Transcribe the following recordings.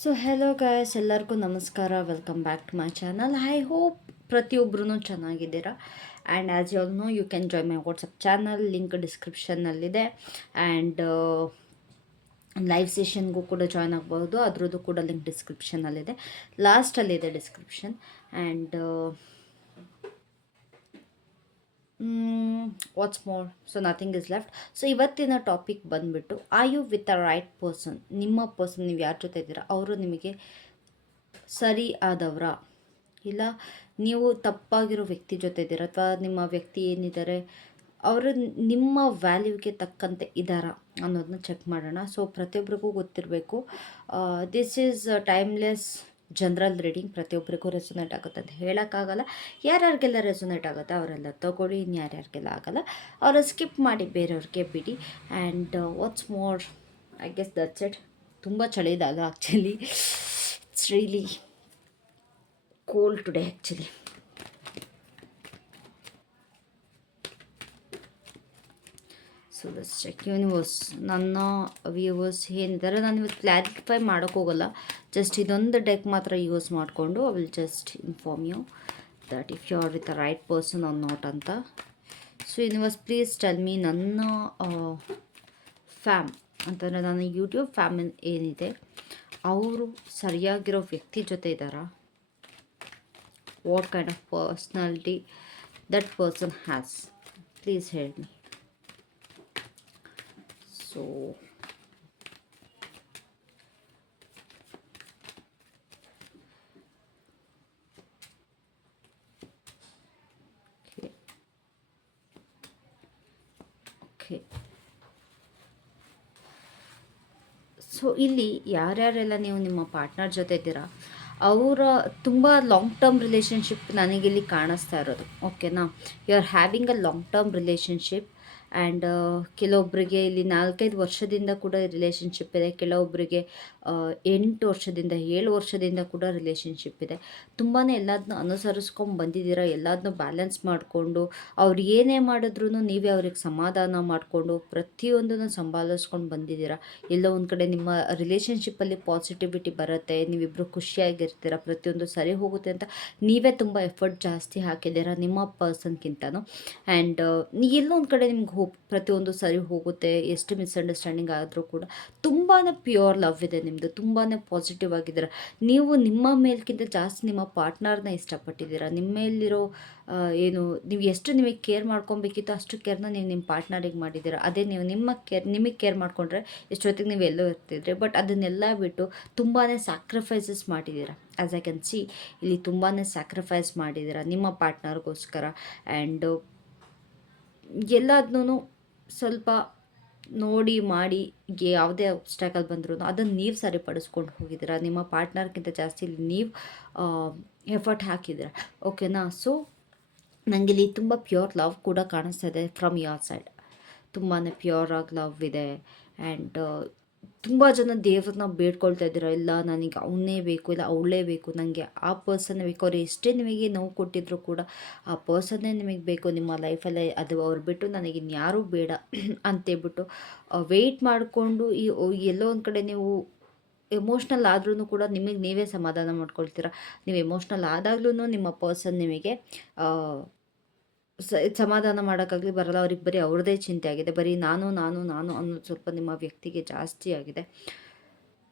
So hello guys, ಎಲ್ಲರಿಗೂ ನಮಸ್ಕಾರ. Welcome back to my channel. I hope ಪ್ರತಿಯೊಬ್ಬರೂ ಚೆನ್ನಾಗಿದ್ದೀರಾ. And as you all know, you can join my WhatsApp channel. Link ಡಿಸ್ಕ್ರಿಪ್ಷನ್ನಲ್ಲಿದೆ. And live ಸೆಷನ್ಗೂ ಕೂಡ join ಆಗ್ಬೋದು. ಅದರದ್ದು ಕೂಡ ಲಿಂಕ್ ಡಿಸ್ಕ್ರಿಪ್ಷನಲ್ಲಿದೆ, ಲಾಸ್ಟಲ್ಲಿದೆ description. And what's more, so nothing is left. So ಇವತ್ತಿನ ಟಾಪಿಕ್ ಬಂದುಬಿಟ್ಟು, are you with the right person? ನಿಮ್ಮ ಪರ್ಸನ್, ನೀವು ಯಾರ ಜೊತೆ ಇದ್ದೀರಾ ಅವರು ನಿಮಗೆ ಸರಿ ಆದವರ, ಇಲ್ಲ ನೀವು ತಪ್ಪಾಗಿರೋ ವ್ಯಕ್ತಿ ಜೊತೆ ಇದ್ದೀರಾ, ಅಥವಾ ನಿಮ್ಮ ವ್ಯಕ್ತಿ ಏನಿದ್ದಾರೆ ಅವರು ನಿಮ್ಮ ವ್ಯಾಲ್ಯೂಗೆ ತಕ್ಕಂತೆ ಇದ್ದಾರಾ ಅನ್ನೋದನ್ನ ಚೆಕ್ ಮಾಡೋಣ. ಸೊ ಪ್ರತಿಯೊಬ್ಬರಿಗೂ ಗೊತ್ತಿರಬೇಕು, this is timeless general reading. ಪ್ರತಿಯೊಬ್ಬರಿಗೂ ರೆಸೊನೇಟ್ ಆಗುತ್ತೆ ಅಂತ ಹೇಳೋಕ್ಕಾಗಲ್ಲ. ಯಾರ್ಯಾರಿಗೆಲ್ಲ ರೆಸೊನೇಟ್ ಆಗುತ್ತೆ ಅವರೆಲ್ಲ ತಗೊಳ್ಳಿ, ಇನ್ನು ಯಾರ್ಯಾರಿಗೆಲ್ಲ ಆಗಲ್ಲ ಅವರ ಸ್ಕಿಪ್ ಮಾಡಿ, ಬೇರೆಯವ್ರಿಗೆ ಬಿಡಿ. And what's more, I guess that's it. ತುಂಬ ಚಳಿ ಇದೆ ಅಲ್ಲ, actually it's really cold today actually. So let's check universe. ನನ್ನ ವ್ಯೂವರ್ಸ್ ಏನಿದ್ದಾರೆ, ನಾನು ಇವತ್ತು ಕ್ಲಾರಿಫೈ ಮಾಡೋಕ್ಕೋಗಲ್ಲ. ಜಸ್ಟ್ ಇದೊಂದು ಡೆಕ್ ಮಾತ್ರ ಯೂಸ್ ಮಾಡಿಕೊಂಡು I will just inform you that if you are with the right person are not ಅಂತ. So universe please tell me, ನನ್ನ ಫ್ಯಾಮ್ ಅಂತಂದರೆ ನನ್ನ ಯೂಟ್ಯೂಬ್ ಫ್ಯಾಮಿಲಿ ಏನಿದೆ ಅವರು ಸರಿಯಾಗಿರೋ ವ್ಯಕ್ತಿ ಜೊತೆ ಇದ್ದಾರಾ? What kind of personality that person has? Please ಹೇಳಿ ಮೀ. ಸೊ ಓಕೆ, ಸೊ ಇಲ್ಲಿ ಯಾರ್ಯಾರೆಲ್ಲ ನೀವು ನಿಮ್ಮ ಪಾರ್ಟ್ನರ್ ಜೊತೆ ಇದ್ದೀರಾ ಅವರ ತುಂಬ ಲಾಂಗ್ ಟರ್ಮ್ ರಿಲೇಷನ್ಶಿಪ್ ನನಗಿಲ್ಲಿ ಕಾಣಿಸ್ತಾ ಇರೋದು. ಓಕೆನಾ, you are having a long term relationship. And ಕೆಲವೊಬ್ಬರಿಗೆ ಇಲ್ಲಿ 4-5 ವರ್ಷದಿಂದ ಕೂಡ ರಿಲೇಷನ್ಶಿಪ್ ಇದೆ. ಕೆಲವೊಬ್ಬರಿಗೆ 8 ವರ್ಷದಿಂದ 7 ವರ್ಷದಿಂದ ಕೂಡ ರಿಲೇಷನ್ಶಿಪ್ ಇದೆ. ತುಂಬಾ ಎಲ್ಲದನ್ನೂ ಅನುಸರಿಸ್ಕೊಂಡು ಬಂದಿದ್ದೀರಾ, ಎಲ್ಲದನ್ನೂ ಬ್ಯಾಲೆನ್ಸ್ ಮಾಡಿಕೊಂಡು ಅವ್ರು ಏನೇ ಮಾಡಿದ್ರೂ ನೀವೇ ಅವ್ರಿಗೆ ಸಮಾಧಾನ ಮಾಡಿಕೊಂಡು ಪ್ರತಿಯೊಂದನ್ನು ಸಂಭಾಳಿಸ್ಕೊಂಡು ಬಂದಿದ್ದೀರಾ. ಎಲ್ಲೋ ಒಂದು ಕಡೆ ನಿಮ್ಮ ರಿಲೇಷನ್ಶಿಪ್ಪಲ್ಲಿ ಪಾಸಿಟಿವಿಟಿ ಬರುತ್ತೆ, ನೀವಿಬ್ಬರು ಖುಷಿಯಾಗಿರ್ತೀರ, ಪ್ರತಿಯೊಂದು ಸರಿ ಹೋಗುತ್ತೆ ಅಂತ ನೀವೇ ತುಂಬ ಎಫರ್ಟ್ ಜಾಸ್ತಿ ಹಾಕಿದ್ದೀರಾ ನಿಮ್ಮ ಪರ್ಸನ್ಗಿಂತನೂ. ಆ್ಯಂಡ್ ಎಲ್ಲೋ ಒಂದು ಕಡೆ ನಿಮ್ಗೆ ಹೋಪ್ ಪ್ರತಿಯೊಂದು ಸರಿ ಹೋಗುತ್ತೆ. ಎಷ್ಟು ಮಿಸ್ಅಂಡರ್ಸ್ಟ್ಯಾಂಡಿಂಗ್ ಆದರೂ ಕೂಡ ತುಂಬಾ ಪ್ಯೂರ್ ಲವ್ ಇದೆ ನಿಮ್ಮದು, ತುಂಬಾ ಪಾಸಿಟಿವ್ ಆಗಿದ್ದೀರ. ನೀವು ನಿಮ್ಮ ಮೇಲ್ಕಿಂತ ಜಾಸ್ತಿ ನಿಮ್ಮ ಪಾರ್ಟ್ನರ್ನ ಇಷ್ಟಪಟ್ಟಿದ್ದೀರಾ. ನಿಮ್ಮ ಮೇಲಿರೋ ಏನು ನೀವು ಎಷ್ಟು ನಿಮಗೆ ಕೇರ್ ಮಾಡ್ಕೊಬೇಕಿತ್ತು ಅಷ್ಟು ಕೇರ್ನ ನೀವು ನಿಮ್ಮ ಪಾರ್ಟ್ನರಿಗೆ ಮಾಡಿದ್ದೀರಾ. ಅದೇ ನೀವು ನಿಮಗೆ ಕೇರ್ ಮಾಡಿಕೊಂಡ್ರೆ ಎಷ್ಟೊತ್ತಿಗೆ ನೀವು ಎಲ್ಲೋ ಇರ್ತಿದ್ರಿ. ಬಟ್ ಅದನ್ನೆಲ್ಲ ಬಿಟ್ಟು ತುಂಬಾ ಸ್ಯಾಕ್ರಿಫೈಸಸ್ ಮಾಡಿದ್ದೀರಾ. ಆ್ಯಸ್ ಐ ಕ್ಯಾನ್ ಸಿ, ಇಲ್ಲಿ ತುಂಬಾ ಸ್ಯಾಕ್ರಿಫೈಸ್ ಮಾಡಿದ್ದೀರಾ ನಿಮ್ಮ ಪಾರ್ಟ್ನರ್ಗೋಸ್ಕರ. ಆ್ಯಂಡ್ ಎಲ್ಲದನ್ನೂ ಸ್ವಲ್ಪ ನೋಡಿ ಮಾಡಿ ಯಾವುದೇ ಅಬ್ಸ್ಟ್ಯಾಕಲ್ ಬಂದ್ರೂ ಅದನ್ನು ನೀವು ಸರಿಪಡಿಸ್ಕೊಂಡು ಹೋಗಿದ್ದೀರಾ. ನಿಮ್ಮ ಪಾರ್ಟ್ನರ್ಗಿಂತ ಜಾಸ್ತಿ ನೀವು ಎಫರ್ಟ್ ಹಾಕಿದ್ದೀರಾ. ಓಕೆನಾ, ಸೊ ನನಗಿಲ್ಲಿ ತುಂಬ ಪ್ಯೂರ್ ಲವ್ ಕೂಡ ಕಾಣಿಸ್ತಾ ಇದೆ ಫ್ರಮ್ ಯುವರ್ ಸೈಡ್. ತುಂಬಾ ಪ್ಯೂರ್ ಆಗಿ ಲವ್ ಇದೆ. ಆ್ಯಂಡ್ ತುಂಬ ಜನ ದೇವ್ರನ್ನ ಬೇಡ್ಕೊಳ್ತಾ ಇದ್ದೀರಾ, ಇಲ್ಲ ನನಗೆ ಅವನೇ ಬೇಕು, ಇಲ್ಲ ಅವಳೇ ಬೇಕು, ನನಗೆ ಆ ಪರ್ಸನ್ನೇ ಬೇಕು. ಅವ್ರು ಎಷ್ಟೇ ನಿಮಗೆ ನೋವು ಕೊಟ್ಟಿದ್ರು ಕೂಡ ಆ ಪರ್ಸನ್ನೇ ನಿಮಗೆ ಬೇಕು ನಿಮ್ಮ ಲೈಫಲ್ಲೇ. ಅದು ಅವ್ರು ಬಿಟ್ಟು ನನಗೆ ಇನ್ಯಾರೂ ಬೇಡ ಅಂತೇಳ್ಬಿಟ್ಟು ವೆಯ್ಟ್ ಮಾಡಿಕೊಂಡು ಎಲ್ಲೋ ಒಂದು ಕಡೆ ನೀವು ಎಮೋಷ್ನಲ್ ಆದ್ರೂ ಕೂಡ ನಿಮಗೆ ನೀವೇ ಸಮಾಧಾನ ಮಾಡ್ಕೊಳ್ತೀರಾ. ನೀವು ಎಮೋಷ್ನಲ್ ಆದಾಗ್ಲೂ ನಿಮ್ಮ ಪರ್ಸನ್ ನಿಮಗೆ ಸಮಾಧಾನ ಮಾಡೋಕ್ಕಾಗಲಿ ಬರಲ್ಲ. ಅವ್ರಿಗೆ ಬರೀ ಅವ್ರದ್ದೇ ಚಿಂತೆ ಆಗಿದೆ, ಬರೀ ನಾನು ನಾನು ನಾನು ಅನ್ನೋದು ಸ್ವಲ್ಪ ನಿಮ್ಮ ವ್ಯಕ್ತಿಗೆ ಜಾಸ್ತಿ ಆಗಿದೆ.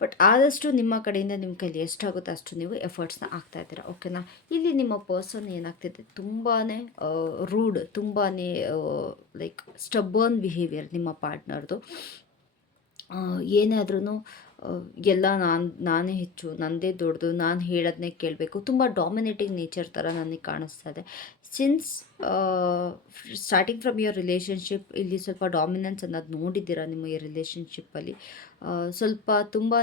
ಬಟ್ ಆದಷ್ಟು ನಿಮ್ಮ ಕಡೆಯಿಂದ ನಿಮ್ಮ ಕೈಲಿ ಎಷ್ಟಾಗುತ್ತೋ ಅಷ್ಟು ನೀವು ಎಫರ್ಟ್ಸ್ನ ಹಾಕ್ತಾಯಿದ್ದೀರಾ. ಓಕೆನಾ, ಇಲ್ಲಿ ನಿಮ್ಮ ಪರ್ಸನ್ ಏನಾಗ್ತಿದೆ, ತುಂಬಾ ರೂಡ್, ತುಂಬಾ ಲೈಕ್ ಸ್ಟಬ್ಬರ್ನ್ ಬಿಹೇವಿಯರ್ ನಿಮ್ಮ ಪಾರ್ಟ್ನರ್ದು. ಏನೇ ಆದ್ರೂ ಎಲ್ಲ ನಾನೇ ಹೆಚ್ಚು, ನನ್ನದೇ ದೊಡ್ಡದು, ನಾನು ಹೇಳೋದನ್ನೇ ಕೇಳಬೇಕು, ತುಂಬ ಡಾಮಿನೇಟಿಂಗ್ ನೇಚರ್ ಥರ ನನಗೆ ಕಾಣಿಸ್ತಾ ಇದೆ. Since starting from your relationship ಇಲ್ಲಿ ಸ್ವಲ್ಪ ಡಾಮಿನೆನ್ಸ್ ಅನ್ನೋದು ನೋಡಿದ್ದೀರಾ ನಿಮ್ಮ ಈ ರಿಲೇಷನ್ಶಿಪ್ಪಲ್ಲಿ. ಸ್ವಲ್ಪ ತುಂಬಾ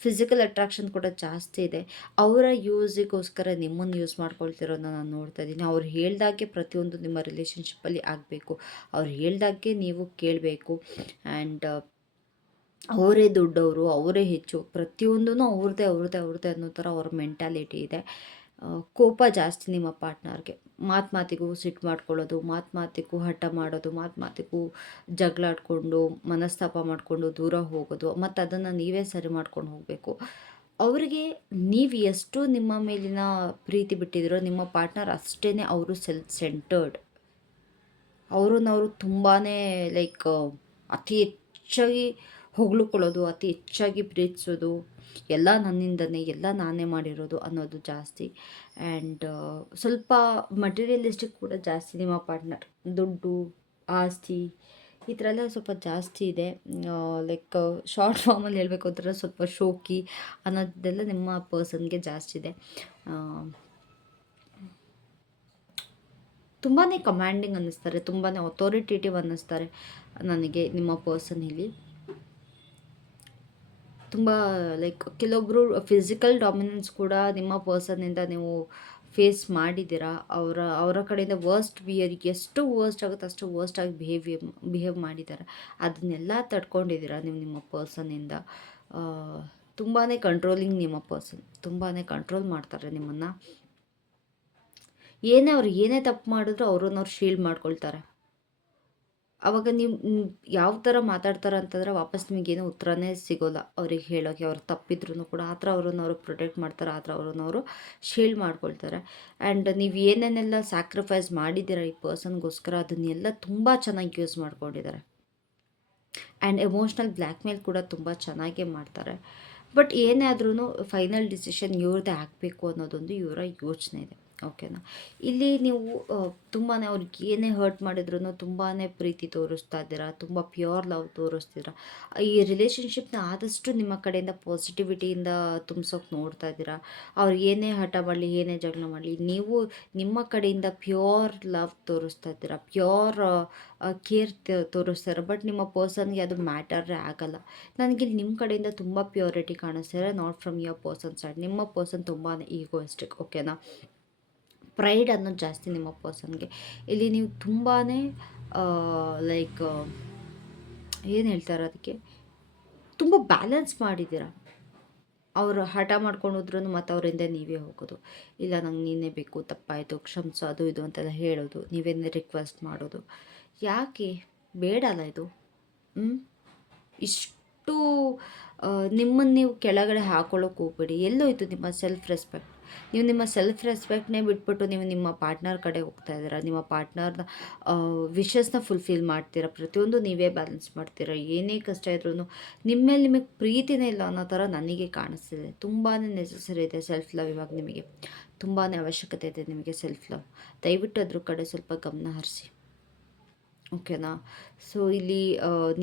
ಫಿಸಿಕಲ್ ಅಟ್ರಾಕ್ಷನ್ ಕೂಡ ಜಾಸ್ತಿ ಇದೆ. ಅವರ ಯೂಸಿಗೋಸ್ಕರ ನಿಮ್ಮನ್ನು ಯೂಸ್ ಮಾಡ್ಕೊಳ್ತಿರೋದನ್ನ ನಾನು ನೋಡ್ತಾ ಇದ್ದೀನಿ. ಅವ್ರು ಹೇಳ್ದಾಗೆ ಪ್ರತಿಯೊಂದು ನಿಮ್ಮ ರಿಲೇಷನ್ಶಿಪ್ಪಲ್ಲಿ ಆಗಬೇಕು, ಅವ್ರು ಹೇಳ್ದಾಗೆ ನೀವು ಕೇಳಬೇಕು. ಆ್ಯಂಡ್ ಅವರೇ ದೊಡ್ಡವರು, ಅವರೇ ಹೆಚ್ಚು, ಪ್ರತಿಯೊಂದೂ ಅವ್ರದ್ದೇ ಅವ್ರದ್ದೇ ಅವ್ರದ್ದೇ ಅನ್ನೋ ಥರ ಅವ್ರ ಮೆಂಟ್ಯಾಲಿಟಿ ಇದೆ. ಕೋಪ ಜಾಸ್ತಿ ನಿಮ್ಮ ಪಾರ್ಟ್ನರ್ಗೆ. ಮಾತು ಮಾತಿಗೂ ಸಿಟ್ಟು ಮಾಡ್ಕೊಳ್ಳೋದು, ಮಾತು ಮಾತಿಗೂ ಹಠ ಮಾಡೋದು, ಮಾತು ಮಾತಿಗೂ ಜಗಳಾಡಿಕೊಂಡು ಮನಸ್ತಾಪ ಮಾಡಿಕೊಂಡು ದೂರ ಹೋಗೋದು, ಮತ್ತು ಅದನ್ನು ನೀವೇ ಸರಿ ಮಾಡ್ಕೊಂಡು ಹೋಗಬೇಕು. ಅವರಿಗೆ ನೀವು ಎಷ್ಟು ನಿಮ್ಮ ಮೇಲಿನ ಪ್ರೀತಿ ಬಿಟ್ಟಿದ್ದೀರೋ ನಿಮ್ಮ ಪಾರ್ಟ್ನರ್ ಅಷ್ಟೇ ಅವರು ಸೆಲ್ಫ್ ಸೆಂಟರ್ಡ್. ಅವ್ರನ್ನವರು ತುಂಬಾ ಲೈಕ್ ಅತಿ ಹೆಚ್ಚಾಗಿ ಹೊಗಳ್ಕೊಳ್ಳೋದು, ಅತಿ ಹೆಚ್ಚಾಗಿ ಪ್ರೀತಿಸೋದು, ಎಲ್ಲ ನನ್ನಿಂದನೇ, ಎಲ್ಲ ನಾನೇ ಮಾಡಿರೋದು ಅನ್ನೋದು ಜಾಸ್ತಿ. ಆ್ಯಂಡ್ ಸ್ವಲ್ಪ ಮಟೀರಿಯಲಿಸ್ಟಿಕ್ ಕೂಡ ಜಾಸ್ತಿ ನಿಮ್ಮ ಪಾರ್ಟ್ನರ್. ದುಡ್ಡು, ಆಸ್ತಿ ಈ ಥರ ಎಲ್ಲ ಸ್ವಲ್ಪ ಜಾಸ್ತಿ ಇದೆ. ಲೈಕ್ ಶಾರ್ಟ್ ಫಾರ್ಮಲ್ಲಿ ಹೇಳಬೇಕು ಅಂದರೆ ಸ್ವಲ್ಪ ಶೋಕಿ ಅನ್ನೋದೆಲ್ಲ ನಿಮ್ಮ ಪರ್ಸನ್ಗೆ ಜಾಸ್ತಿ ಇದೆ. ತುಂಬಾ ಕಮ್ಯಾಂಡಿಂಗ್ ಅನ್ನಿಸ್ತಾರೆ, ತುಂಬಾ ಅಥಾರಿಟೇಟಿವ್ ಅನ್ನಿಸ್ತಾರೆ ನನಗೆ ನಿಮ್ಮ ಪರ್ಸನ್ ಇಲ್ಲಿ. ತುಂಬ ಲೈಕ್ ಕೆಲವೊಬ್ಬರು ಫಿಸಿಕಲ್ ಡಾಮಿನೆನ್ಸ್ ಕೂಡ ನಿಮ್ಮ ಪರ್ಸನ್ನಿಂದ ನೀವು ಫೇಸ್ ಮಾಡಿದ್ದೀರಾ. ಅವರ ಕಡೆಯಿಂದ ವರ್ಸ್ಟ್ ಎಷ್ಟು ವರ್ಸ್ಟ್ ಆಗುತ್ತೆ ಅಷ್ಟು ವರ್ಸ್ಟಾಗಿ ಬಿಹೇವ್ ಮಾಡಿದ್ದಾರೆ. ಅದನ್ನೆಲ್ಲ ತಡ್ಕೊಂಡಿದ್ದೀರಾ ನೀವು ನಿಮ್ಮ ಪರ್ಸನ್ನಿಂದ. ತುಂಬಾ ಕಂಟ್ರೋಲಿಂಗ್ ನಿಮ್ಮ ಪರ್ಸನ್, ತುಂಬಾ ಕಂಟ್ರೋಲ್ ಮಾಡ್ತಾರೆ ನಿಮ್ಮನ್ನು. ಅವ್ರು ಏನೇ ತಪ್ಪು ಮಾಡಿದ್ರು ಅವ್ರನ್ನ ಶೀಲ್ಡ್ ಮಾಡ್ಕೊಳ್ತಾರೆ. ಆವಾಗ ನೀವು ಯಾವ ಥರ ಮಾತಾಡ್ತಾರೆ ಅಂತಂದರೆ ವಾಪಸ್ ನಿಮಗೇನು ಉತ್ತರನೇ ಸಿಗೋಲ್ಲ ಅವ್ರಿಗೆ ಹೇಳೋಕ್ಕೆ. ಅವ್ರು ತಪ್ಪಿದ್ರೂ ಕೂಡ ಆ ಥರ ಅವ್ರನ್ನವರು ಪ್ರೊಟೆಕ್ಟ್ ಮಾಡ್ತಾರೆ, ಆ ಥರ ಅವ್ರನ್ನವರು ಶೀಲ್ಡ್ ಮಾಡ್ಕೊಳ್ತಾರೆ. ಆ್ಯಂಡ್ ನೀವು ಏನೇನೆಲ್ಲ ಸ್ಯಾಕ್ರಿಫೈಸ್ ಮಾಡಿದ್ದೀರ ಈ ಪರ್ಸನ್ಗೋಸ್ಕರ ಅದನ್ನೆಲ್ಲ ತುಂಬ ಚೆನ್ನಾಗಿ ಯೂಸ್ ಮಾಡ್ಕೊಂಡಿದ್ದಾರೆ. ಆ್ಯಂಡ್ ಎಮೋಷ್ನಲ್ ಬ್ಲ್ಯಾಕ್ ಮೇಲ್ ಕೂಡ ತುಂಬ ಚೆನ್ನಾಗೇ ಮಾಡ್ತಾರೆ. ಬಟ್ ಏನೇ ಆದ್ರೂ ಫೈನಲ್ ಡಿಸಿಷನ್ ಇವ್ರದ್ದೇ ಆಗಬೇಕು ಅನ್ನೋದೊಂದು ಇವರ ಯೋಚನೆ ಇದೆ. ಓಕೆನಾ. ಇಲ್ಲಿ ನೀವು ತುಂಬಾ ಅವ್ರಿಗೆ ಏನೇ ಹರ್ಟ್ ಮಾಡಿದ್ರು ತುಂಬಾ ಪ್ರೀತಿ ತೋರಿಸ್ತಾ ಇದ್ದೀರಾ, ತುಂಬ ಪ್ಯೂರ್ ಲವ್ ತೋರಿಸ್ತೀರಾ. ಈ ರಿಲೇಷನ್ಶಿಪ್ನ ಆದಷ್ಟು ನಿಮ್ಮ ಕಡೆಯಿಂದ ಪಾಸಿಟಿವಿಟಿಯಿಂದ ತುಂಬಿಸೋಕೆ ನೋಡ್ತಾ ಇದ್ದೀರಾ. ಅವ್ರು ಏನೇ ಹಠ ಮಾಡಲಿ, ಏನೇ ಜಗಳ ಮಾಡಲಿ, ನೀವು ನಿಮ್ಮ ಕಡೆಯಿಂದ ಪ್ಯೂರ್ ಲವ್ ತೋರಿಸ್ತಾ ಇದ್ದೀರಾ, ಪ್ಯೂರ್ ಕೇರ್ ತೋರಿಸ್ತಾರೆ. ಬಟ್ ನಿಮ್ಮ ಪರ್ಸನ್ಗೆ ಅದು ಮ್ಯಾಟರೇ ಆಗಲ್ಲ. ನನಗೆ ನಿಮ್ಮ ಕಡೆಯಿಂದ ತುಂಬ ಪ್ಯೂರಿಟಿ ಕಾಣಿಸ್ತಾರೆ, not from your person side. ನಿಮ್ಮ ಪರ್ಸನ್ ತುಂಬಾ ಈಗೋಯಿಸ್ಟಿಕ್. ಓಕೆನಾ. ಪ್ರೈಡ್ ಅನ್ನೋದು ಜಾಸ್ತಿ ನಿಮ್ಮ ಪರ್ಸನ್ಗೆ. ಇಲ್ಲಿ ನೀವು ತುಂಬಾ ಲೈಕ್ ಏನು ಹೇಳ್ತಾರೆ ಅದಕ್ಕೆ, ತುಂಬ ಬ್ಯಾಲೆನ್ಸ್ ಮಾಡಿದ್ದೀರ. ಅವರು ಹಠ ಮಾಡ್ಕೊಂಡು ಹೋದ್ರೂ ಮತ್ತು ಅವರಿಂದ ನೀವೇ ಹೋಗೋದು, ಇಲ್ಲ ನಂಗೆ ನೀನೇ ಬೇಕು, ತಪ್ಪಾಯಿತು, ಕ್ಷಮಿಸು, ಅದು ಇದು ಅಂತೆಲ್ಲ ಹೇಳೋದು, ನೀವೇನೇ ರಿಕ್ವೆಸ್ಟ್ ಮಾಡೋದು. ಯಾಕೆ ಬೇಡಲ್ಲ ಇದು? ಇಷ್ಟು ನಿಮ್ಮನ್ನು ನೀವು ಕೆಳಗಡೆ ಹಾಕೊಳ್ಳೋಕೆ ಹೋಗ್ಬೇಡಿ. ಎಲ್ಲೋಯ್ತು ನಿಮ್ಮ ಸೆಲ್ಫ್ ರೆಸ್ಪೆಕ್ಟ್? ನೀವು ನಿಮ್ಮ ಸೆಲ್ಫ್ ರೆಸ್ಪೆಕ್ಟ್ನೇ ಬಿಟ್ಬಿಟ್ಟು ನೀವು ನಿಮ್ಮ ಪಾರ್ಟ್ನರ್ ಕಡೆ ಹೋಗ್ತಾ ಇದ್ದೀರಾ. ನಿಮ್ಮ ಪಾರ್ಟ್ನರ್ನ ವಿಶಸ್ನ ಫುಲ್ಫಿಲ್ ಮಾಡ್ತೀರಾ, ಪ್ರತಿಯೊಂದು ನೀವೇ ಬ್ಯಾಲೆನ್ಸ್ ಮಾಡ್ತೀರಾ. ಏನೇ ಕಷ್ಟ ಇದ್ರೂ ನಿಮ್ಮ ಮೇಲೆ ನಿಮಗೆ ಪ್ರೀತಿನೇ ಇಲ್ಲ ಅನ್ನೋ ಥರ ನನಗೆ ಕಾಣಿಸ್ತಿದೆ. ತುಂಬಾ ನೆಸೆಸರಿ ಇದೆ ಸೆಲ್ಫ್ ಲವ್. ಇವಾಗ ನಿಮಗೆ ತುಂಬಾ ಅವಶ್ಯಕತೆ ಇದೆ ನಿಮಗೆ ಸೆಲ್ಫ್ ಲವ್. ದಯವಿಟ್ಟು ಅದ್ರ ಕಡೆ ಸ್ವಲ್ಪ ಗಮನ ಹರಿಸಿ. ಓಕೆನಾ. ಸೊ ಇಲ್ಲಿ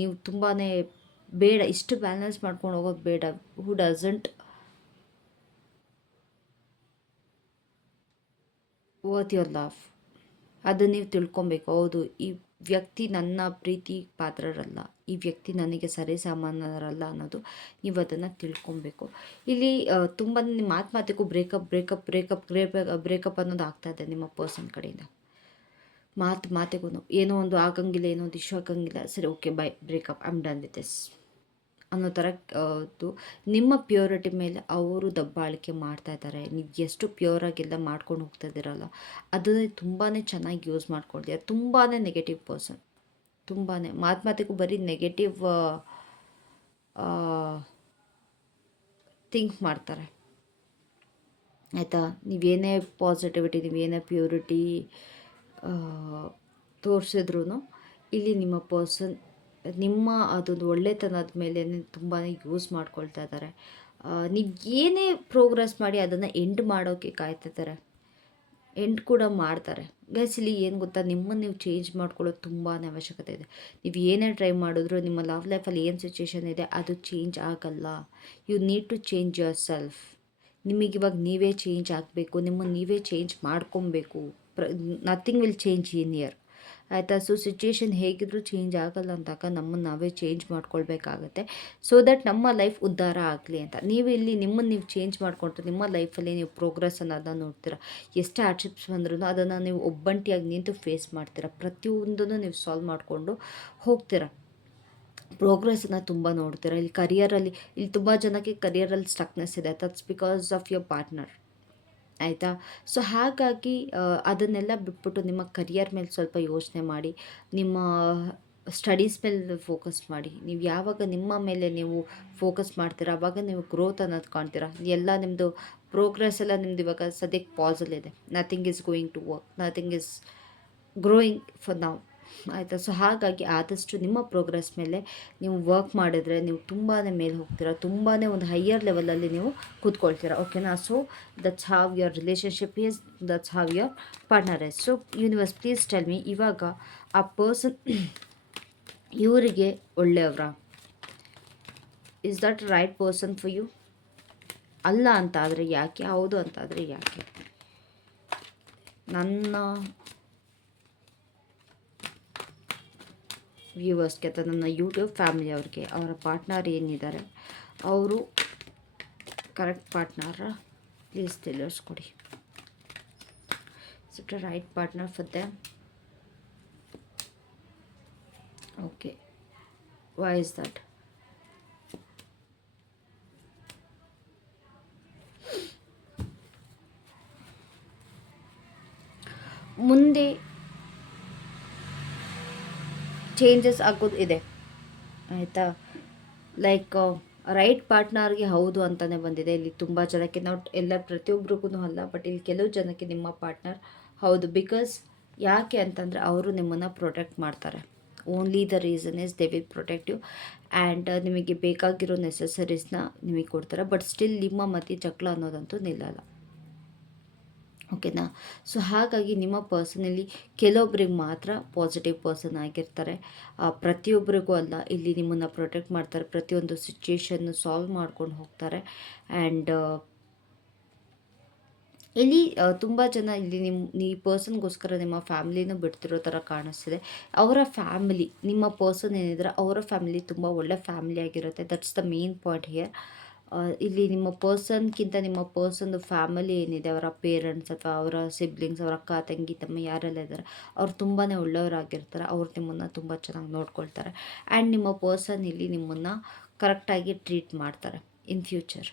ನೀವು ತುಂಬಾ ಬೇಡ, ಇಷ್ಟು ಬ್ಯಾಲೆನ್ಸ್ ಮಾಡ್ಕೊಂಡು ಹೋಗೋದು ಬೇಡ. Who doesn't worth your love, ಅದು ನೀವು ತಿಳ್ಕೊಬೇಕು. ಹೌದು, ಈ ವ್ಯಕ್ತಿ ನನ್ನ ಪ್ರೀತಿ ಪಾತ್ರರಲ್ಲ, ಈ ವ್ಯಕ್ತಿ ನನಗೆ ಸರಿ ಸಾಮಾನ್ಯರಲ್ಲ ಅನ್ನೋದು ನೀವು ಅದನ್ನು ತಿಳ್ಕೊಬೇಕು. ಇಲ್ಲಿ ತುಂಬ ನಿಮ್ಮ ಮಾತಿಗೂ ಬ್ರೇಕಪ್ ಅನ್ನೋದು ಆಗ್ತಾಯಿದೆ ನಿಮ್ಮ ಪರ್ಸನ್ ಕಡೆಯಿಂದ. ಮಾತಿಗೂ ಏನೋ ಒಂದು ಆಗಂಗಿಲ್ಲ, ಏನೋ ಒಂದು ಇಶ್ಯೂ ಆಗಂಗಿಲ್ಲ, ಸರಿ okay by, breakup, I am done with this ಅನ್ನೋ ಥರ ನಿಮ್ಮ ಪ್ಯೂರಿಟಿ ಮೇಲೆ ಅವರು ದಬ್ಬಾಳಿಕೆ ಮಾಡ್ತಾ ಇದ್ದಾರೆ. ನೀವು ಎಷ್ಟು ಪ್ಯೂರಾಗೆಲ್ಲ ಮಾಡ್ಕೊಂಡು ಹೋಗ್ತಾ ಇದ್ದೀರಲ್ಲ, ಅದನ್ನೇ ತುಂಬಾ ಚೆನ್ನಾಗಿ ಯೂಸ್ ಮಾಡ್ಕೊಳ್ತೀರ. ತುಂಬಾ ನೆಗೆಟಿವ್ ಪರ್ಸನ್, ತುಂಬಾ ಮಾತಿಗೂ ಬರೀ ನೆಗೆಟಿವ್ ಥಿಂಕ್ ಮಾಡ್ತಾರೆ. ಆಯಿತಾ. ನೀವೇನೇ ಪಾಸಿಟಿವಿಟಿ, ನೀವೇನೇ ಪ್ಯೂರಿಟಿ ತೋರಿಸಿದ್ರೂ ಇಲ್ಲಿ ನಿಮ್ಮ ಪರ್ಸನ್ ನಿಮ್ಮ ಅದೊಂದು ಒಳ್ಳೆತನದ ಮೇಲೆ ತುಂಬಾ ಯೂಸ್ ಮಾಡ್ಕೊಳ್ತಾ ಇದ್ದಾರೆ. ನೀವು ಏನೇ ಪ್ರೋಗ್ರೆಸ್ ಮಾಡಿ ಅದನ್ನು ಎಂಡ್ ಮಾಡೋಕ್ಕೆ ಕಾಯ್ತಿದ್ದಾರೆ, ಎಂಡ್ ಕೂಡ ಮಾಡ್ತಾರೆ. ಗೈಸ್ ಇಲ್ಲಿ ಏನು ಗೊತ್ತಾ, ನಿಮ್ಮನ್ನು ನೀವು ಚೇಂಜ್ ಮಾಡ್ಕೊಳ್ಳೋದು ತುಂಬಾ ಅವಶ್ಯಕತೆ ಇದೆ. ನೀವು ಏನೇ ಟ್ರೈ ಮಾಡಿದ್ರು ನಿಮ್ಮ ಲವ್ ಲೈಫಲ್ಲಿ ಏನು ಸಿಚುವೇಶನ್ ಇದೆ ಅದು ಚೇಂಜ್ ಆಗಲ್ಲ. You need to change yourself. ನಿಮಗಿವಾಗ ನೀವೇ ಚೇಂಜ್ ಆಗಬೇಕು, ನಿಮ್ಮನ್ನು ನೀವೇ ಚೇಂಜ್ ಮಾಡ್ಕೊಬೇಕು. Nothing will change in year. ಆಯಿತಾ. ಸೊ ಸಿಚುವೇಶನ್ ಹೇಗಿದ್ರೂ ಚೇಂಜ್ ಆಗಲ್ಲ ಅಂದಾಗ ನಮ್ಮನ್ನು ನಾವೇ ಚೇಂಜ್ ಮಾಡ್ಕೊಳ್ಬೇಕಾಗತ್ತೆ, ಸೊ ದಟ್ ನಮ್ಮ ಲೈಫ್ ಉದ್ಧಾರ ಆಗಲಿ ಅಂತ. ನೀವು ಇಲ್ಲಿ ನಿಮ್ಮನ್ನು ನೀವು ಚೇಂಜ್ ಮಾಡಿಕೊಂಡ್ರೆ ನಿಮ್ಮ ಲೈಫಲ್ಲಿ ನೀವು ಪ್ರೋಗ್ರೆಸ್ ಅನ್ನೋದನ್ನ ನೋಡ್ತೀರಾ. ಎಷ್ಟೇ ಆರ್ಶಿಪ್ಸ್ ಬಂದ್ರೂ ಅದನ್ನು ನೀವು ಒಬ್ಬಂಟಿಯಾಗಿ ನಿಂತು ಫೇಸ್ ಮಾಡ್ತೀರಾ. ಪ್ರತಿಯೊಂದನ್ನು ನೀವು ಸಾಲ್ವ್ ಮಾಡಿಕೊಂಡು ಹೋಗ್ತೀರಾ. ಪ್ರೋಗ್ರೆಸ್ಸನ್ನು ತುಂಬ ನೋಡ್ತೀರಾ. ಇಲ್ಲಿ ತುಂಬ ಜನಕ್ಕೆ ಕರಿಯರಲ್ಲಿ ಸ್ಟಕ್ನೆಸ್ ಇದೆ. That's because of your partner. ಆಯಿತಾ? ಸೊ ಹಾಗಾಗಿ ಅದನ್ನೆಲ್ಲ ಬಿಟ್ಬಿಟ್ಟು ನಿಮ್ಮ ಕರಿಯರ್ ಮೇಲೆ ಸ್ವಲ್ಪ ಯೋಚನೆ ಮಾಡಿ. ನಿಮ್ಮ ಸ್ಟಡೀಸ್ ಮೇಲೆ ಫೋಕಸ್ ಮಾಡಿ. ನೀವು ಯಾವಾಗ ನಿಮ್ಮ ಮೇಲೆ ನೀವು ಫೋಕಸ್ ಮಾಡ್ತೀರಾ ಆವಾಗ ನೀವು ಗ್ರೋತ್ ಅನ್ನೋದು ಕಾಣ್ತೀರಾ. ಎಲ್ಲ ನಿಮ್ಮದು ಪ್ರೋಗ್ರೆಸ್ ಎಲ್ಲ ನಿಮ್ದು ಇವಾಗ ಸದ್ಯಕ್ಕೆ ಪಾಸಲ್ಲಿದೆ. Nothing is going to work, nothing is growing for now. ಆಯಿತಾ? ಸೊ ಹಾಗಾಗಿ ಆದಷ್ಟು ನಿಮ್ಮ ಪ್ರೋಗ್ರೆಸ್ ಮೇಲೆ ನೀವು ವರ್ಕ್ ಮಾಡಿದರೆ ನೀವು ತುಂಬಾ ಮೇಲೆ ಹೋಗ್ತೀರಾ, ತುಂಬಾ ಒಂದು ಹೈಯರ್ ಲೆವೆಲಲ್ಲಿ ನೀವು ಕೂತ್ಕೊಳ್ತೀರಾ. ಓಕೆನಾ? So that's how your relationship is, that's how your partner is. So universe please tell me, ಇವಾಗ ಆ ಪರ್ಸನ್ ಇವರಿಗೆ ಒಳ್ಳೆಯವರ? Is that right person for you? ಅಲ್ಲ ಅಂತಾದರೆ ಯಾಕೆ? ಹೌದು ಅಂತಾದರೆ ಯಾಕೆ? ನನ್ನ ವ್ಯೂವರ್ಸ್ಗೆ ಅಥವಾ ನನ್ನ ಯೂಟ್ಯೂಬ್ ಫ್ಯಾಮಿಲಿ ಅವ್ರಿಗೆ ಅವರ ಪಾರ್ಟ್ನರ್ ಏನಿದ್ದಾರೆ ಅವರು ಕರೆಕ್ಟ್ ಪಾರ್ಟ್ನರ? ಪ್ಲೀಸ್ ತಿಳಿಸ್ಕೊಡಿ. Is it a right partner for them? Okay, why is that? ಮುಂದೆ ಚೇಂಜಸ್ ಆಗೋದು ಇದೆ, ಆಯಿತಾ? ಲೈಕ್ ರೈಟ್ ಪಾರ್ಟ್ನರ್ಗೆ ಹೌದು ಅಂತಲೇ ಬಂದಿದೆ ಇಲ್ಲಿ ತುಂಬ ಜನಕ್ಕೆ. ನಾವು ಎಲ್ಲ ಪ್ರತಿಯೊಬ್ಬರಿಗೂ ಅಲ್ಲ, ಬಟ್ ಇಲ್ಲಿ ಕೆಲವು ಜನಕ್ಕೆ ನಿಮ್ಮ ಪಾರ್ಟ್ನರ್ ಹೌದು. ಬಿಕಾಸ್ ಯಾಕೆ ಅಂತಂದರೆ ಅವರು ನಿಮ್ಮನ್ನು ಪ್ರೊಟೆಕ್ಟ್ ಮಾಡ್ತಾರೆ. Only the reason is they will protect you and ನಿಮಗೆ ಬೇಕಾಗಿರೋ ನೆಸಸರೀಸ್ನ ನಿಮಗೆ ಕೊಡ್ತಾರೆ. ಬಟ್ ಸ್ಟಿಲ್ ನಿಮ್ಮ ಮಧ್ಯೆ ಜಗಳ ಅನ್ನೋದಂತೂ ನಿಲ್ಲಲ್ಲ. ಓಕೆನಾ? ಸೊ ಹಾಗಾಗಿ ನಿಮ್ಮ ಪರ್ಸನಲ್ಲಿ ಕೆಲವೊಬ್ರಿಗೆ ಮಾತ್ರ ಪಾಸಿಟಿವ್ ಪರ್ಸನ್ ಆಗಿರ್ತಾರೆ, ಪ್ರತಿಯೊಬ್ಬರಿಗೂ ಅಲ್ಲ. ಇಲ್ಲಿ ನಿಮ್ಮನ್ನು ಪ್ರೊಟೆಕ್ಟ್ ಮಾಡ್ತಾರೆ, ಪ್ರತಿಯೊಂದು ಸಿಚುಯೇಷನ್ನು ಸಾಲ್ವ್ ಮಾಡ್ಕೊಂಡು ಹೋಗ್ತಾರೆ. ಆ್ಯಂಡ್ ಇಲ್ಲಿ ತುಂಬ ಜನ ಇಲ್ಲಿ ಈ ಪರ್ಸನ್ಗೋಸ್ಕರ ನಿಮ್ಮ ಫ್ಯಾಮಿಲಿನೂ ಬಿಡ್ತಿರೋ ಥರ ಕಾಣಿಸ್ತಿದೆ. ಅವರ ಫ್ಯಾಮಿಲಿ, ನಿಮ್ಮ ಪರ್ಸನ್ ಏನಿದ್ರೆ ಅವರ ಫ್ಯಾಮಿಲಿ ತುಂಬ ಒಳ್ಳೆ ಫ್ಯಾಮಿಲಿ ಆಗಿರುತ್ತೆ. That's the main point here. ಇಲ್ಲಿ ನಿಮ್ಮ ಪರ್ಸನ್ಗಿಂತ ನಿಮ್ಮ ಪರ್ಸನ್ದು ಫ್ಯಾಮಿಲಿ ಏನಿದೆ, ಅವರ ಪೇರೆಂಟ್ಸ್ ಅಥವಾ ಅವರ ಸಿಬ್ಲಿಂಗ್ಸ್, ಅವರ ಅಕ್ಕ ತಂಗಿ ತಮ್ಮ ಯಾರೆಲ್ಲ ಇದ್ದಾರೆ ಅವ್ರು ತುಂಬಾ ಒಳ್ಳೆಯವರಾಗಿರ್ತಾರೆ. ಅವ್ರು ನಿಮ್ಮನ್ನು ತುಂಬ ಚೆನ್ನಾಗಿ ನೋಡ್ಕೊಳ್ತಾರೆ ಆ್ಯಂಡ್ ನಿಮ್ಮ ಪರ್ಸನ್ ಇಲ್ಲಿ ನಿಮ್ಮನ್ನು ಕರೆಕ್ಟಾಗಿ ಟ್ರೀಟ್ ಮಾಡ್ತಾರೆ ಇನ್ ಫ್ಯೂಚರ್.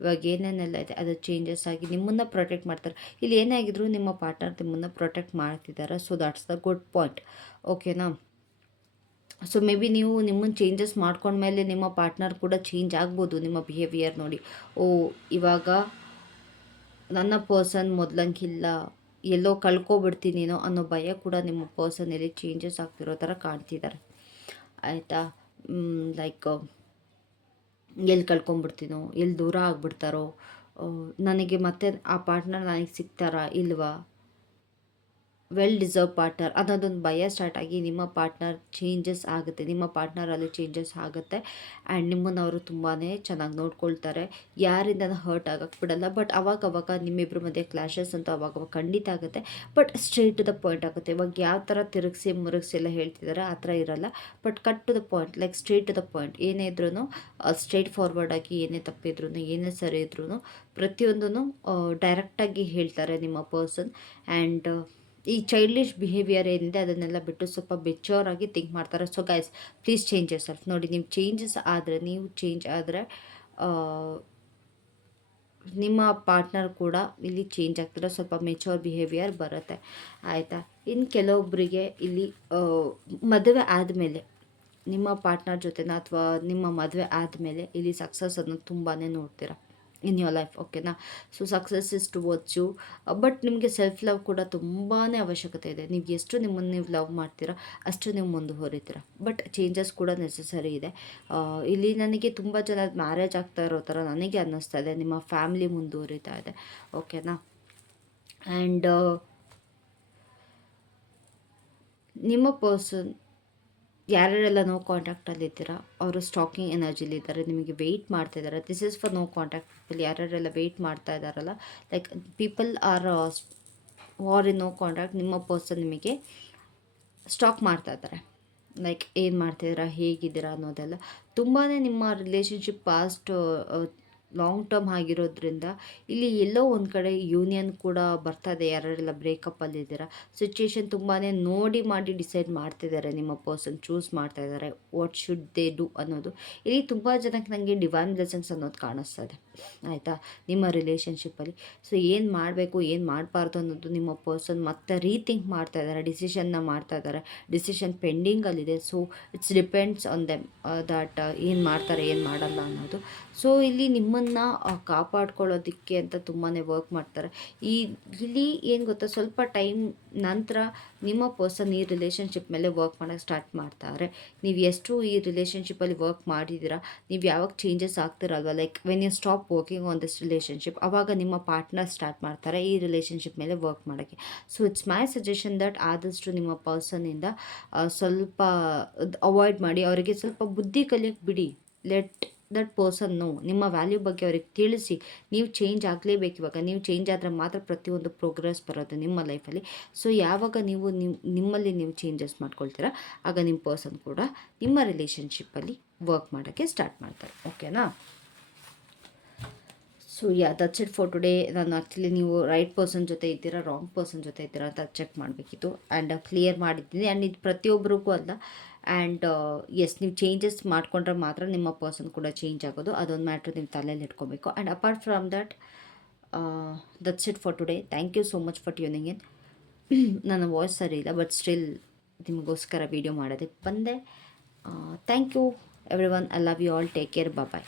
ಇವಾಗ ಏನೇನೆಲ್ಲ ಇದೆ ಅದು ಚೇಂಜಸ್ ಆಗಿ ನಿಮ್ಮನ್ನು ಪ್ರೊಟೆಕ್ಟ್ ಮಾಡ್ತಾರೆ. ಇಲ್ಲಿ ಏನೇ ಆಗಿದ್ರು ನಿಮ್ಮ ಪಾರ್ಟ್ನರ್ ನಿಮ್ಮನ್ನು ಪ್ರೊಟೆಕ್ಟ್ ಮಾಡ್ತಿದ್ದಾರೆ. So that's the good point. ಓಕೆನಾ? ಸೊ ಮೇ ಬಿ ನೀವು ನಿಮ್ಮನ್ನು ಚೇಂಜಸ್ ಮಾಡ್ಕೊಂಡ್ಮೇಲೆ ನಿಮ್ಮ ಪಾರ್ಟ್ನರ್ ಕೂಡ ಚೇಂಜ್ ಆಗ್ಬೋದು ನಿಮ್ಮ ಬಿಹೇವಿಯರ್ ನೋಡಿ. ಓ, ಇವಾಗ ನನ್ನ ಪರ್ಸನ್ ಮೊದಲಂಗಿಲ್ಲ, ಎಲ್ಲೋ ಕಳ್ಕೊಬಿಡ್ತೀನೇನೋ ಅನ್ನೋ ಭಯ ಕೂಡ ನಿಮ್ಮ ಪರ್ಸನಲ್ಲಿ ಚೇಂಜಸ್ ಆಗ್ತಿರೋ ಥರ ಕಾಣ್ತಿದ್ದಾರೆ, ಆಯಿತಾ? ಲೈಕ್ ಎಲ್ಲಿ ಕಳ್ಕೊಂಬಿಡ್ತೀನೋ, ಎಲ್ಲಿ ದೂರ ಆಗಿಬಿಡ್ತಾರೋ, ನನಗೆ ಮತ್ತೆ ಆ ಪಾರ್ಟ್ನರ್ ನನಗೆ ಸಿಗ್ತಾರಾ ಇಲ್ವಾ, ವೆಲ್ ಡಿಸರ್ವ್ ಪಾರ್ಟ್ನರ್ ಅನ್ನೋದೊಂದು ಭಯ ಸ್ಟಾರ್ಟ್ ಆಗಿ ನಿಮ್ಮ ಪಾರ್ಟ್ನರ್ ಚೇಂಜಸ್ ಆಗುತ್ತೆ, ನಿಮ್ಮ ಪಾರ್ಟ್ನರಲ್ಲಿ ಚೇಂಜಸ್ ಆಗುತ್ತೆ ಆ್ಯಂಡ್ ನಿಮ್ಮನ್ನು ಅವರು ತುಂಬಾ ಚೆನ್ನಾಗಿ ನೋಡ್ಕೊಳ್ತಾರೆ, ಯಾರಿಂದ ಹರ್ಟ್ ಆಗಕ್ಕೆ ಬಿಡಲ್ಲ. ಬಟ್ ಅವಾಗವಾಗ ನಿಮ್ಮಿಬ್ಬರ ಮಧ್ಯೆ ಕ್ಲಾಶಸ್ ಅಂತ ಅವಾಗವಾಗ ಖಂಡಿತ ಆಗುತ್ತೆ. But straight to the point ಆಗುತ್ತೆ. ಇವಾಗ ಯಾವ ಥರ ತಿರುಗಿಸಿ ಮುರುಗಿಸಿ ಎಲ್ಲ ಹೇಳ್ತಿದ್ದಾರೆ ಆ ಥರ ಇರಲ್ಲ. But cut to the point, like straight to the point. ಏನೇ ಇದ್ರೂ ಸ್ಟ್ರೇಟ್ ಫಾರ್ವರ್ಡ್ ಆಗಿ, ಏನೇ ತಪ್ಪಿದ್ರೂ ಏನೇ ಸರಿ ಇದ್ರೂ ಪ್ರತಿಯೊಂದೂ ಡೈರೆಕ್ಟಾಗಿ ಹೇಳ್ತಾರೆ ನಿಮ್ಮ ಪರ್ಸನ್. ಆ್ಯಂಡ್ ಈ ಚೈಲ್ಡಿಶ್ ಬಿಹೇವಿಯರ್ ಏನಿದೆ ಅದನ್ನೆಲ್ಲ ಬಿಟ್ಟು ಸ್ವಲ್ಪ ಬೆಚ್ಚೋರ್ ಆಗಿ ಥಿಂಕ್ ಮಾಡ್ತಾರೆ. So guys, please change your self. ನೋಡಿ, ನೀವು ಚೇಂಜಸ್ ಆದರೆ, ನೀವು ಚೇಂಜ್ ಆದರೆ ನಿಮ್ಮ ಪಾರ್ಟ್ನರ್ ಕೂಡ ಇಲ್ಲಿ ಚೇಂಜ್ ಆಗ್ತಾರೆ, ಸ್ವಲ್ಪ ಮೆಚೋರ್ ಬಿಹೇವಿಯರ್ ಬರುತ್ತೆ, ಆಯಿತಾ? ಇನ್ನು ಕೆಲವೊಬ್ಬರಿಗೆ ಇಲ್ಲಿ ಮದುವೆ ಆದಮೇಲೆ ನಿಮ್ಮ ಪಾರ್ಟ್ನರ್ ಜೊತೆನ ಅಥವಾ ನಿಮ್ಮ ಮದುವೆ ಆದಮೇಲೆ ಇಲ್ಲಿ ಸಕ್ಸಸ್ ಅನ್ನೋದು ತುಂಬಾ ನೋಡ್ತೀರಾ ಇನ್ ಯೋರ್ ಲೈಫ್. ಓಕೆನಾ? So success is towards you. But ನಿಮಗೆ ಸೆಲ್ಫ್ ಲವ್ ಕೂಡ ತುಂಬಾ ಅವಶ್ಯಕತೆ ಇದೆ. ನೀವು ಎಷ್ಟು ನಿಮ್ಮನ್ನು ನೀವು ಲವ್ ಮಾಡ್ತೀರಾ ಅಷ್ಟು ನೀವು ಮುಂದುವರಿತೀರ. ಬಟ್ ಚೇಂಜಸ್ ಕೂಡ ನೆಸಸರಿ ಇದೆ. ಇಲ್ಲಿ ನನಗೆ ತುಂಬ ಜನ ಮ್ಯಾರೇಜ್ ಆಗ್ತಾ ಇರೋ ಥರ ನನಗೆ ಅನ್ನಿಸ್ತಾ ಇದೆ. ನಿಮ್ಮ ಫ್ಯಾಮಿಲಿ ಮುಂದುವರಿತಾ ಇದೆ. ಓಕೆನಾ? ಆ್ಯಂಡ್ ನಿಮ್ಮ ಪರ್ಸನ್ ಯಾರ್ಯಾರೆಲ್ಲ ನೋ ಕಾಂಟ್ಯಾಕ್ಟಲ್ಲಿದ್ದೀರಾ ಅವರು ಸ್ಟಾಕಿಂಗ್ ಎನರ್ಜಿಲಿದ್ದಾರೆ, ನಿಮಗೆ ವೆಯ್ಟ್ ಮಾಡ್ತಾ ಇದ್ದಾರೆ. This is for no contact people. ಯಾರ್ಯಾರೆಲ್ಲ ವೆಯ್ಟ್ ಮಾಡ್ತಾ ಇದ್ದಾರಲ್ಲ, like people are in no contact. ನಿಮ್ಮ ಪರ್ಸನ್ ನಿಮಗೆ ಸ್ಟಾಕ್ ಮಾಡ್ತಾ ಇದ್ದಾರೆ. ಲೈಕ್ ಏನು ಮಾಡ್ತಿದ್ದೀರಾ, ಹೇಗಿದ್ದೀರಾ ಅನ್ನೋದೆಲ್ಲ. ತುಂಬಾ ನಿಮ್ಮ ರಿಲೇಷನ್ಶಿಪ್ ಪಾಸ್ಟ್ ಲಾಂಗ್ ಟರ್ಮ್ ಆಗಿರೋದ್ರಿಂದ ಇಲ್ಲಿ ಎಲ್ಲೋ ಒಂದು ಕಡೆ ಯೂನಿಯನ್ ಕೂಡ ಬರ್ತಾ ಇದೆ. ಯಾರೆಲ್ಲ ಬ್ರೇಕಪ್ಪಲ್ಲಿದ್ದೀರಾ, ಸಿಚುಯೇಷನ್ ತುಂಬಾ ನೋಡಿ ಮಾಡಿ ಡಿಸೈಡ್ ಮಾಡ್ತಿದ್ದಾರೆ. ನಿಮ್ಮ ಪರ್ಸನ್ ಚೂಸ್ ಮಾಡ್ತಾ ಇದ್ದಾರೆ ವಾಟ್ ಶುಡ್ ದೇ ಡೂ ಅನ್ನೋದು. ಇಲ್ಲಿ ತುಂಬ ಜನಕ್ಕೆ ನನಗೆ ಡಿವೈನ್ ಬ್ಲೆಸ್ಸಿಂಗ್ಸ್ ಅನ್ನೋದು ಕಾಣಿಸ್ತಾ ಇದೆ. ಆಯಿತಾ, ನಿಮ್ಮ ರಿಲೇಷನ್ಶಿಪ್ಪಲ್ಲಿ. ಸೊ ಏನು ಮಾಡಬೇಕು ಏನು ಮಾಡಬಾರ್ದು ಅನ್ನೋದು ನಿಮ್ಮ ಪರ್ಸನ್ ಮತ್ತೆ ರೀಥಿಂಕ್ ಮಾಡ್ತಾ ಇದ್ದಾರೆ, ಡಿಸಿಷನ್ನ ಮಾಡ್ತಾ ಇದ್ದಾರೆ, ಡಿಸಿಷನ್ ಪೆಂಡಿಂಗಲ್ಲಿದೆ. So it's depends on them that ಏನು ಮಾಡ್ತಾರೆ ಏನು ಮಾಡಲ್ಲ ಅನ್ನೋದು. ಸೊ ಇಲ್ಲಿ ನಿಮ್ಮನ್ನು ಕಾಪಾಡ್ಕೊಳ್ಳೋದಕ್ಕೆ ಅಂತ ತುಂಬಾ ವರ್ಕ್ ಮಾಡ್ತಾರೆ. ಇಲ್ಲಿ ಏನು ಗೊತ್ತಾ, ಸ್ವಲ್ಪ ಟೈಮ್ ನಂತರ ನಿಮ್ಮ ಪರ್ಸನ್ ಈ ರಿಲೇಷನ್ಶಿಪ್ ಮೇಲೆ ವರ್ಕ್ ಮಾಡೋಕ್ಕೆ ಸ್ಟಾರ್ಟ್ ಮಾಡ್ತಾರೆ. ನೀವು ಎಷ್ಟು ಈ ರಿಲೇಷನ್ಶಿಪ್ಪಲ್ಲಿ ವರ್ಕ್ ಮಾಡಿದ್ದೀರಾ, ನೀವು ಯಾವಾಗ ಚೇಂಜಸ್ ಆಗ್ತಿರಲ್ವ, like when you stop working on this relationship, ಆವಾಗ ನಿಮ್ಮ ಪಾರ್ಟ್ನರ್ ಸ್ಟಾರ್ಟ್ ಮಾಡ್ತಾರೆ ಈ ರಿಲೇಷನ್ಶಿಪ್ ಮೇಲೆ ವರ್ಕ್ ಮಾಡೋಕ್ಕೆ. So it's my suggestion that ಆದಷ್ಟು ನಿಮ್ಮ ಪರ್ಸನ್ನಿಂದ ಸ್ವಲ್ಪ ಅವಾಯ್ಡ್ ಮಾಡಿ, ಅವರಿಗೆ ಸ್ವಲ್ಪ ಬುದ್ಧಿ ಕಲಿಯೋಕ್ಕೆ ಬಿಡಿ. ಲೆಟ್ ದಟ್ ಪರ್ಸನ್ ನೋ, ನಿಮ್ಮ ವ್ಯಾಲ್ಯೂ ಬಗ್ಗೆ ಅವ್ರಿಗೆ ತಿಳಿಸಿ. ನೀವು ಚೇಂಜ್ ಆಗಲೇಬೇಕು. ಇವಾಗ ನೀವು ಚೇಂಜ್ ಆದರೆ ಮಾತ್ರ ಪ್ರತಿಯೊಂದು ಪ್ರೋಗ್ರೆಸ್ ಬರೋದು ನಿಮ್ಮ ಲೈಫಲ್ಲಿ. ಸೊ ಯಾವಾಗ ನೀವು ನಿಮ್ಮಲ್ಲಿ ನೀವು ಚೇಂಜಸ್ ಮಾಡ್ಕೊಳ್ತೀರಾ, ಆಗ ನಿಮ್ಮ ಪರ್ಸನ್ ಕೂಡ ನಿಮ್ಮ ರಿಲೇಷನ್ಶಿಪ್ಪಲ್ಲಿ ವರ್ಕ್ ಮಾಡೋಕ್ಕೆ ಸ್ಟಾರ್ಟ್ ಮಾಡ್ತಾರೆ. ಓಕೆನಾ? So that's it for today. ನಾನು ಆ್ಯಕ್ಚುಲಿ ನೀವು ರೈಟ್ ಪರ್ಸನ್ ಜೊತೆ ಇದ್ದೀರಾ, ರಾಂಗ್ ಪರ್ಸನ್ ಜೊತೆ ಇದ್ದೀರಾ ಅಂತ ಚೆಕ್ ಮಾಡಬೇಕಿತ್ತು. ಆ್ಯಂಡ್ ಕ್ಲಿಯರ್ ಮಾಡಿದ್ದೀನಿ. ಆ್ಯಂಡ್ ಇದು ಪ್ರತಿಯೊಬ್ಬರಿಗೂ ಅಲ್ಲ. ಆ್ಯಂಡ್ ಎಸ್, ನೀವು ಚೇಂಜಸ್ ಮಾಡಿಕೊಂಡ್ರೆ ಮಾತ್ರ ನಿಮ್ಮ ಪರ್ಸನ್ ಕೂಡ ಚೇಂಜ್ ಆಗೋದು. ಅದೊಂದು ಮ್ಯಾಟ್ರ್ ನೀವು ತಲೆಯಲ್ಲಿ ಇಟ್ಕೋಬೇಕು. And apart from that, that's it for today. Thank you so much for tuning in. ನನ್ನ ವಾಯ್ಸ್ ಸರಿ ಇಲ್ಲ, ಬಟ್ ಸ್ಟಿಲ್ ನಿಮಗೋಸ್ಕರ ವೀಡಿಯೋ ಮಾಡೋದಕ್ಕೆ ಬಂದೆ. Thank you everyone. I love you all. Take care. Bye.